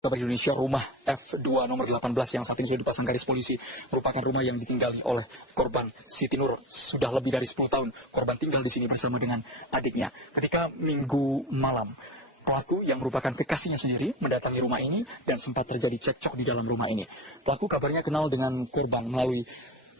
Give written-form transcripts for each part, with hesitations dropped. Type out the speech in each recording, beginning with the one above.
Bank Indonesia rumah F2 nomor 18 yang saat ini sudah dipasang garis polisi merupakan rumah yang ditinggali oleh korban Siti Nur. Sudah lebih dari 10 tahun korban tinggal di sini bersama dengan adiknya. Ketika minggu malam, pelaku yang merupakan kekasihnya sendiri mendatangi rumah ini dan sempat terjadi cekcok di dalam rumah ini. Pelaku kabarnya kenal dengan korban melalui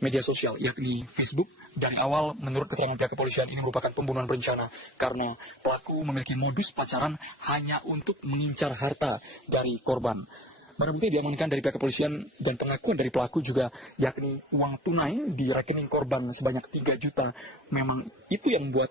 media sosial, yakni Facebook. Dari awal, menurut keterangan pihak kepolisian, ini merupakan pembunuhan berencana karena pelaku memiliki modus pacaran hanya untuk mengincar harta dari korban. Barang bukti diamankan dari pihak kepolisian dan pengakuan dari pelaku juga, yakni uang tunai di rekening korban sebanyak 3 juta. Memang itu yang membuat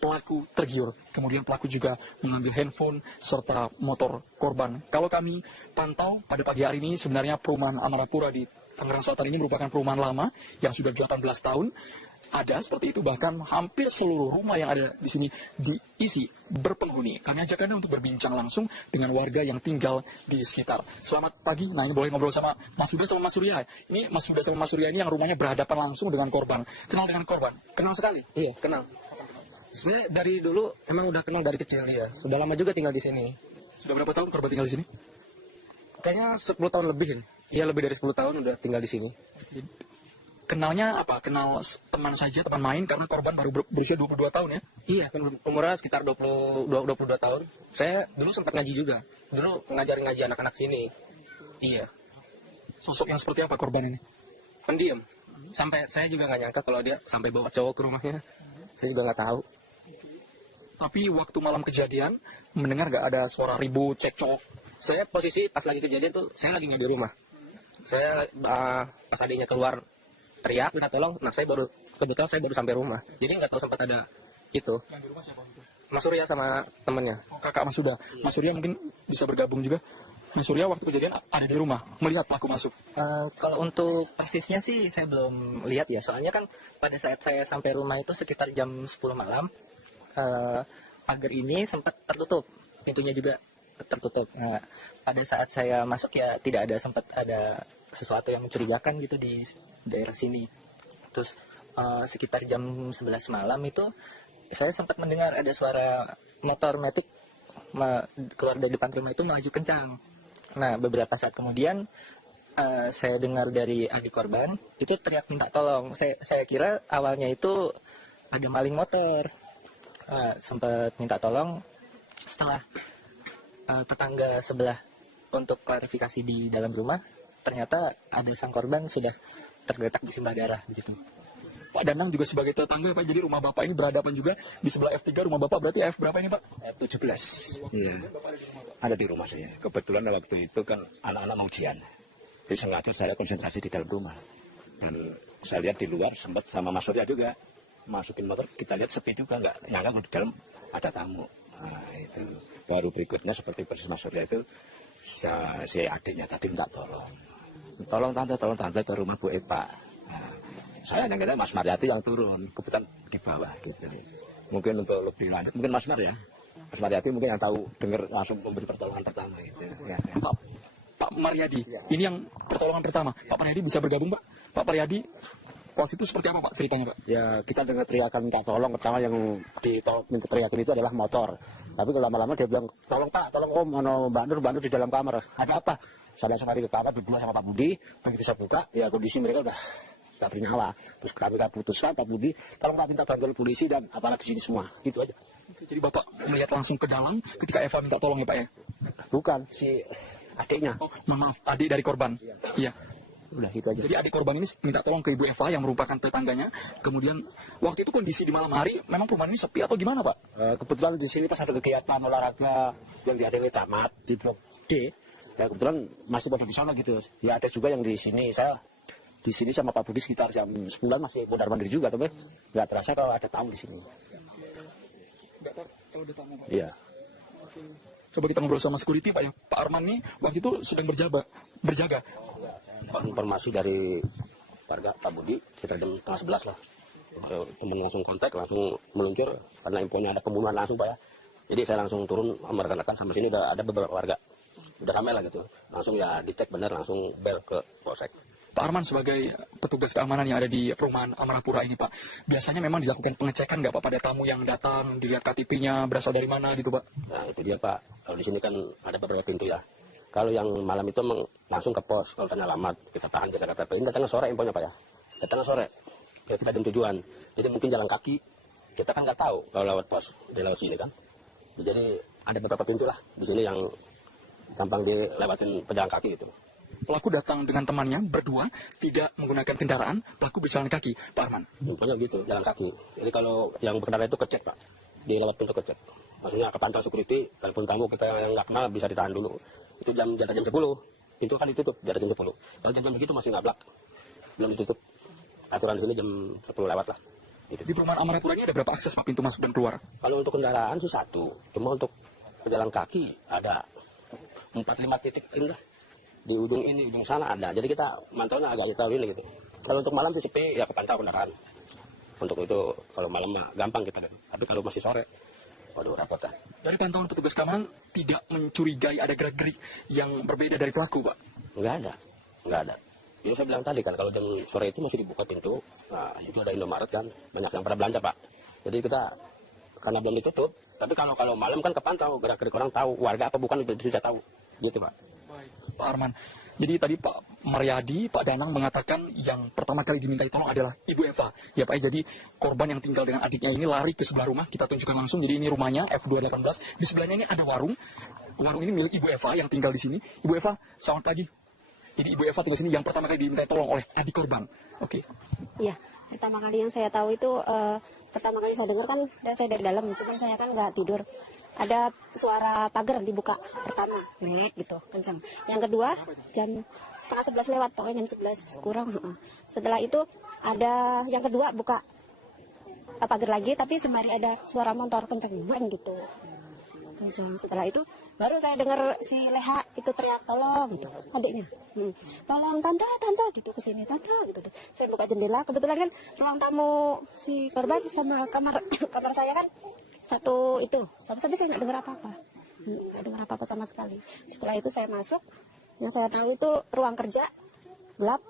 pelaku tergiur. Kemudian pelaku juga mengambil handphone serta motor korban. Kalau kami pantau pada pagi hari ini, sebenarnya perumahan Amarapura di Tangerang Selatan ini merupakan perumahan lama yang sudah 18 tahun. Ada seperti itu, bahkan hampir seluruh rumah yang ada di sini diisi berpenghuni. Kami ajak Anda untuk berbincang langsung dengan warga yang tinggal di sekitar. Selamat pagi. Nah, ini boleh ngobrol sama Mas Huda sama Mas Surya. Ini Mas Huda sama Mas Surya ini yang rumahnya berhadapan langsung dengan korban. Kenal dengan korban? Kenal sekali? Iya, kenal. Saya dari dulu emang udah kenal dari kecil ya. Sudah lama juga tinggal di sini. Sudah berapa tahun korban tinggal di sini? Kayaknya 10 tahun lebih. Iya, lebih dari 10 tahun udah tinggal di sini. Kenalnya apa? Kenal teman saja, teman main, karena korban baru berusia 22 tahun ya? Iya, kan umurnya sekitar 22 tahun. Saya dulu sempat ngaji juga. Dulu ngaji anak-anak sini. Iya. Sosok yang seperti apa korban ini? Pendiam. Sampai saya juga nggak nyangka kalau dia sampai bawa cowok ke rumahnya. Saya juga nggak tahu. Tapi waktu malam kejadian, mendengar nggak ada suara ribut, cekcok? Saya posisi pas lagi kejadian tuh, saya lagi nggak di rumah. Saya pas adiknya keluar teriak, minta tolong. Nah, kebetulan saya baru sampai rumah. Jadi nggak tahu sempat ada itu. Yang di rumah siapa itu? Mas Surya sama temennya. Oh, kakak Mas Surya. Mas Surya mungkin bisa bergabung juga. Mas Surya waktu kejadian ada di rumah, melihat pelaku masuk. Kalau untuk persisnya sih saya belum lihat ya. Soalnya kan pada saat saya sampai rumah itu sekitar jam 10 malam, pagar ini sempat tertutup, pintunya juga tertutup. Nah, pada saat saya masuk ya tidak ada sempat ada sesuatu yang mencurigakan gitu di daerah sini. Terus sekitar jam 11 malam itu saya sempat mendengar ada suara motor matic keluar dari depan rumah itu melaju kencang. Nah, beberapa saat kemudian saya dengar dari adik korban itu teriak minta tolong. Saya kira awalnya itu ada maling motor. Sempat minta tolong setelah tetangga sebelah untuk klarifikasi di dalam rumah, ternyata ada sang korban sudah tergeletak di simbah darah gitu. Pak Danang juga sebagai tetangga Pak, jadi rumah Bapak ini berhadapan juga di sebelah F3 rumah Bapak, berarti F berapa ini Pak? F17. Iya. Ada di rumah saya. Kebetulan waktu itu kan anak-anak mau ujian. Jadi sengaja saya konsentrasi di dalam rumah. Dan saya lihat di luar sempat sama Mas Surya juga. Masukin motor, kita lihat sepi juga, nggak nyangka kalau di dalam ada tamu. Nah itu. Baru berikutnya seperti persis Mas Surya itu, si adiknya tadi minta tolong. Tolong tante ke rumah Bu Epa. Nah, saya yang kata Mas Mariati yang turun, kebetulan di bawah gitu. Mungkin untuk lebih lanjut, mungkin Mas Mar ya. Mas Mariati mungkin yang tahu, dengar langsung memberi pertolongan pertama gitu. Ya. Pak Mariadi, ya. Ini yang pertolongan pertama. Pak Mariadi bisa bergabung Pak? Pak Mariadi, waktu itu seperti apa Pak ceritanya Pak? Ya kita dengar teriakan minta tolong, pertama yang minta teriakan itu adalah motor. Tapi kalau lama-lama dia bilang, tolong Pak, tolong Om, Mbak Nur di dalam kamar. Ada apa? Saya langsung lari ke kamar, berdua sama Pak Budi. Begitu saya buka, ya kondisi mereka udah gak bernyawa. Terus kami putuskan Pak Budi, tolong Pak minta bantuan polisi dan aparat di sini semua. Gitu aja. Jadi Bapak melihat langsung ke dalam ketika Eva minta tolong ya Pak ya? Bukan, si adiknya. Oh, maaf, adik dari korban. Iya. Udah gitu aja. Jadi adik korban ini minta tolong ke Ibu Eva yang merupakan tetangganya. Kemudian waktu itu kondisi di malam hari memang perumahan ini sepi atau gimana Pak? Kebetulan di sini pas ada kegiatan olahraga yang diadakan camat di Blok D. Ya kebetulan masih pada di sana gitu. Ya ada juga yang di sini. Saya di sini sama Pak Budi sekitar jam 9 masih mondar mandir juga, tapi nggak terasa kalau ada tamu di sini. Nggak tahu kalau ada tamu Pak. Iya. Coba kita ngobrol sama security Pak ya. Pak Arman nih waktu itu sedang berjaga. Informasi dari warga Pak Budi sekitar jam 11 lah. Teman langsung kontak, langsung meluncur karena infonya ada pembunuhan langsung Pak ya. Jadi saya langsung turun sama rekan-rekan sama sini udah ada beberapa warga. Udah ramai lah gitu. Langsung ya dicek benar, langsung bel ke polsek. Pak Arman sebagai petugas keamanan yang ada di perumahan Amarapura ini Pak, biasanya memang dilakukan pengecekan nggak Pak pada tamu yang datang, dilihat KTP-nya berasal dari mana gitu Pak? Nah itu dia Pak, kalau di sini kan ada beberapa pintu ya. Kalau yang malam itu emang langsung ke pos. Kalau tanya alamat, kita tahan biasa KTP. Ini datangnya sore infonya Pak ya. Datangnya sore. Kita jam tujuan. Jadi mungkin jalan kaki. Kita kan nggak tahu kalau lewat pos. Dia lewat sini kan. Jadi ada beberapa pintu lah di sini yang gampang dilewatin pejalan kaki gitu. Pelaku datang dengan temannya berdua, tidak menggunakan kendaraan, pelaku berjalan kaki, Pak Arman. Infonya gitu, jalan kaki. Jadi kalau yang berkendara itu kecek Pak. Di lewat pintu kecek. Maksudnya kepantau security, kalaupun tamu kita yang nggak kenal bisa ditahan dulu. Itu jam 10. Pintu kan ditutup jam 10. Kalau jam begitu masih ngablak. Belum ditutup. Aturan sini jam 10 lewat lah. Gitu. Di perumahan Amarapura ini ada berapa akses Pak pintu masuk dan keluar? Kalau untuk kendaraan sih 1. Cuma untuk pejalan kaki ada 4-5 titik indah. Di ujung ini, ujung sana ada. Jadi kita mantaunya agak jauh ini gitu. Kalau untuk malam sih sepi, ya kepantau kendaraan. Untuk itu kalau malam mah gampang kita. Tapi kalau masih sore, waduh repot kan. Dari pantauan petugas keamanan tidak mencurigai ada gerak-gerik yang berbeda dari pelaku, Pak? Nggak ada. Jadi saya bilang tadi kan, kalau jam sore itu masih dibuka pintu, nah itu ada Indomaret kan, banyak yang pada belanja Pak. Jadi kita, karena belum ditutup, tapi kalau malam kan kepantau, gerak-gerik orang tahu, warga apa bukan bisa tahu, gitu Pak. Baik, Pak Arman. Jadi tadi Pak Maryadi, Pak Danang mengatakan yang pertama kali dimintai tolong adalah Ibu Eva. Ya Pak, jadi korban yang tinggal dengan adiknya ini lari ke sebelah rumah. Kita tunjukkan langsung. Jadi ini rumahnya F218. Di sebelahnya ini ada warung. Warung ini milik Ibu Eva yang tinggal di sini. Ibu Eva, selamat pagi. Jadi Ibu Eva tinggal di sini yang pertama kali dimintai tolong oleh adik korban. Oke. Iya, pertama kali yang saya tahu itu pertama kali saya dengar kan saya dari dalam, cuman saya kan nggak tidur. Ada suara pagar dibuka pertama, nek gitu, kencang. Yang kedua jam setengah 11 lewat, pokoknya jam 11 kurang. Setelah itu ada yang kedua buka pagar lagi, tapi sembari ada suara motor kencang, bang gitu. Kencang. Setelah itu baru saya dengar si Leha itu teriak tolong gitu, adiknya. Tolong tante gitu ke sini tante gitu. Saya buka jendela, kebetulan kan ruang tamu si korban sama kamar saya kan satu, tapi saya nggak dengar apa-apa sama sekali. Setelah itu saya masuk, yang saya tahu itu ruang kerja gelap,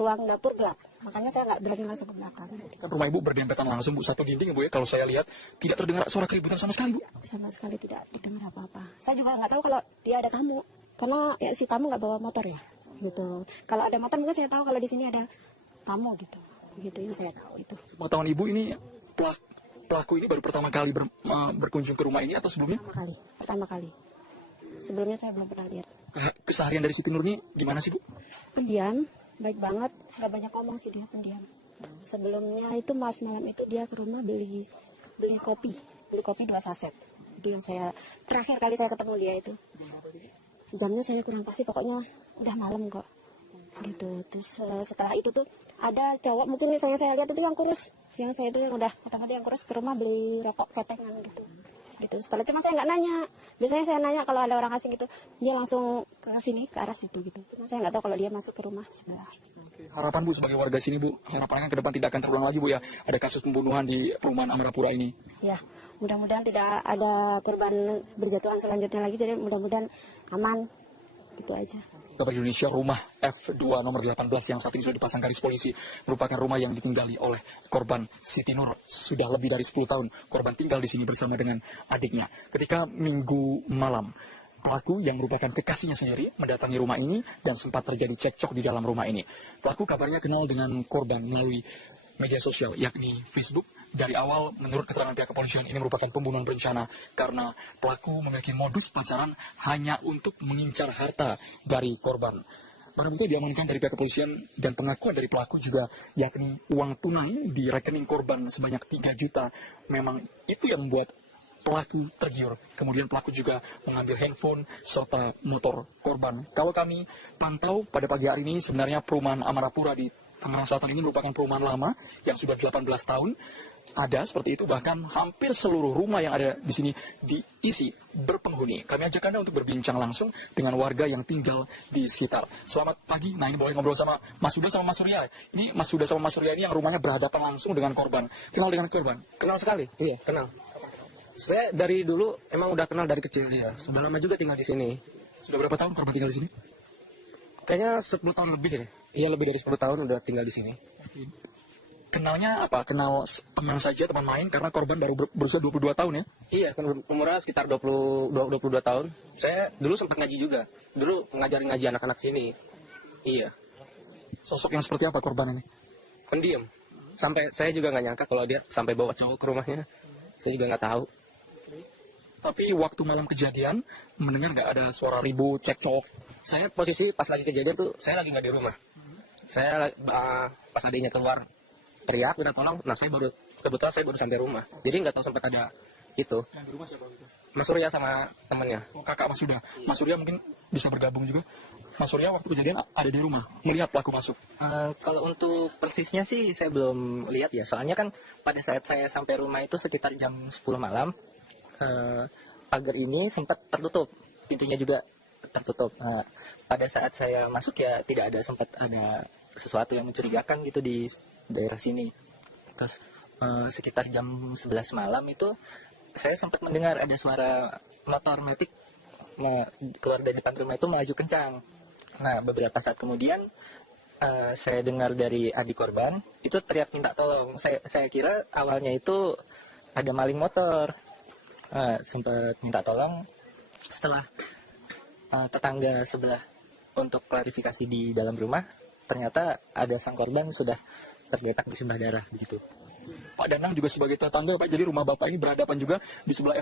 ruang dapur gelap, makanya saya nggak berani masuk ke belakang. Kan rumah Ibu berdempetan langsung Bu, satu dinding Bu ya. Kalau saya lihat tidak terdengar suara keributan sama sekali Bu. Sama sekali tidak didengar apa-apa. Saya juga nggak tahu kalau dia ada tamu, karena ya, si tamu nggak bawa motor ya, gitu. Kalau ada motor mungkin saya tahu kalau di sini ada tamu gitu yang saya tahu itu. Pengetahuan Ibu ini pelaku ini baru pertama kali berkunjung ke rumah ini atau sebelumnya? Pertama kali. Sebelumnya saya belum pernah lihat. Keseharian dari Siti Nur ini gimana sih Bu? Pendiam, baik banget, nggak banyak ngomong sih dia, pendiam. Sebelumnya itu malam itu dia ke rumah beli kopi 2 saset. Itu yang saya terakhir kali saya ketemu dia itu. Jamnya saya kurang pasti, pokoknya udah malam kok. Gitu. Terus setelah itu tuh ada cowok, mungkin misalnya saya lihat itu yang kurus, yang saya itu yang udah ketemu dia yang kurus, ke rumah beli rokok ketengan gitu. Setelah cuma saya nggak nanya, biasanya saya nanya kalau ada orang asing gitu, dia langsung ke sini ke arah situ gitu. Cuma saya nggak tahu kalau dia masuk ke rumah sebelah. Harapan Bu sebagai warga sini Bu, harapannya ke depan tidak akan terulang lagi Bu ya, ada kasus pembunuhan di perumahan Amarapura ini. Ya, mudah-mudahan tidak ada korban berjatuhan selanjutnya lagi, jadi mudah-mudahan aman, gitu aja. Kabar Indonesia, rumah F2 nomor 18 yang saat ini sudah dipasang garis polisi merupakan rumah yang ditinggali oleh korban Siti Nur. Sudah lebih dari 10 tahun korban tinggal di sini bersama dengan adiknya. Ketika Minggu malam, pelaku yang merupakan kekasihnya sendiri mendatangi rumah ini dan sempat terjadi cekcok di dalam rumah ini. Pelaku kabarnya kenal dengan korban melalui media sosial, yakni Facebook. Dari awal, menurut keterangan pihak kepolisian, ini merupakan pembunuhan berencana karena pelaku memiliki modus pacaran hanya untuk mengincar harta dari korban. Barang bukti diamankan dari pihak kepolisian dan pengakuan dari pelaku juga, yakni uang tunai di rekening korban sebanyak 3 juta. Memang itu yang membuat pelaku tergiur. Kemudian pelaku juga mengambil handphone serta motor korban. Kalau kami pantau pada pagi hari ini, sebenarnya perumahan Amarapura di Tangerang Selatan ini merupakan perumahan lama yang sudah 18 tahun. Ada seperti itu, bahkan hampir seluruh rumah yang ada di sini diisi berpenghuni. Kami ajak Anda untuk berbincang langsung dengan warga yang tinggal di sekitar. Selamat pagi. Nah, ini boleh ngobrol sama Mas Huda sama Mas Surya. Ini Mas Huda sama Mas Surya ini yang rumahnya berhadapan langsung dengan korban. Kenal dengan korban? Kenal sekali, iya kenal. Saya dari dulu emang udah kenal dari kecil dia. Sudah lama juga tinggal di sini. Sudah berapa tahun korban tinggal di sini? Kayaknya 10 tahun lebih deh. Iya lebih dari 10 tahun udah tinggal di sini. Kenalnya apa? Kenal teman saja, teman main, karena korban baru berusia 22 tahun ya? Iya, kan umurnya sekitar 22 tahun. Saya dulu sempat ngaji juga. Dulu ngajarin ngaji anak-anak sini. Iya, Sosok yang seperti apa korban ini? pendiam. Sampai saya juga nggak nyangka kalau dia sampai bawa cowok ke rumahnya. Saya juga nggak tahu. Tapi waktu malam kejadian, mendengar nggak ada suara ribut, cekcok? Saya posisi pas lagi kejadian tuh, saya lagi nggak di rumah. Saya pas adiknya keluar teriak minta tolong, nah kebetulan saya baru sampai rumah. Jadi nggak tahu sempat ada itu. Yang di rumah siapa itu? Mas Surya sama temennya. Oh, kakak Mas Surya. Mas Surya mungkin bisa bergabung juga. Mas Surya waktu kejadian ada di rumah, melihat pelaku masuk. Kalau untuk persisnya sih saya belum lihat ya. Soalnya kan pada saat saya sampai rumah itu sekitar jam 10 malam, pagar ini sempat tertutup, pintunya juga tertutup. Pada saat saya masuk ya tidak ada sempat ada sesuatu yang mencurigakan gitu di daerah sini. Terus sekitar jam 11 malam itu saya sempat mendengar ada suara motor matic keluar dari depan rumah itu melaju kencang. Nah, beberapa saat kemudian saya dengar dari adik korban itu teriak minta tolong. Saya kira awalnya itu ada maling motor. Sempat minta tolong. Setelah tetangga sebelah untuk klarifikasi di dalam rumah, ternyata ada sang korban sudah tergeletak di sebelah darah begitu. Pak Danang juga sebagai tetangga, Pak. Jadi rumah Bapak ini berhadapan juga di sebelah